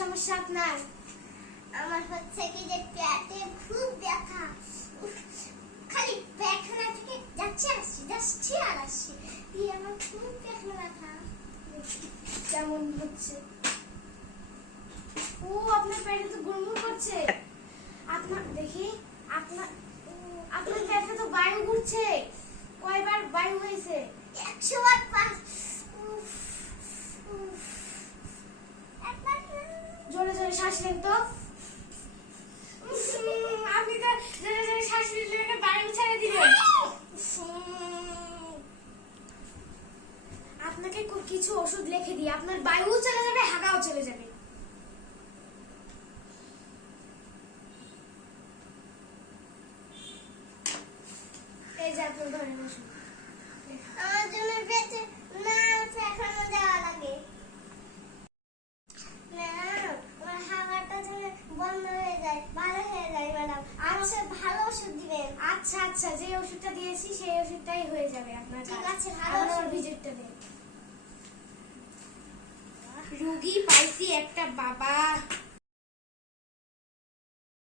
সমস্যা আপনার? আমার হচ্ছে কি যে পেটে খুব ব্যথা, খালি পেটখানা থেকে যাচ্ছে আর আসছে, দিয়ে আমার খুব পেটখানা ব্যথা। কেমন হচ্ছে? ও আপনার পেটে তো গুড়মুড় করছে। আপনার দেখি আপনার পেটে তো বায়ু ঘুরছে। কয়বার বায়ু হয়েছে? 100 বার পাস। জোরে জোরে শ্বাস নেন তো। আপনি তো জোরে জোরে শ্বাস নিলে বায়ু ছেড়ে দিলেন। আপনাকে কিছু ওষুধ লিখে দিই, আপনার বায়ুও চলে যাবে, হাগাও চলে যাবে। এই যে আপনার ধরেন ওষুধ। আমার জন্য পেটে না পেটখানা দেওয়া লাগে না, আমার হাওয়াটা যেন বন্ধ হয়ে যায়, ভালো হয়ে যায় ম্যাডাম। আচ্ছা, ভালো ওষুধ দিবেন। আচ্ছা আচ্ছা, যে ওষুধটা দিয়েছি সেই ওষুধটাই হয়ে যাবে আপনার। ঠিক আছে, ভালো আমার ওষুধ। ভিজিটটা দেন। রোগী পাইছি একটা বাবা।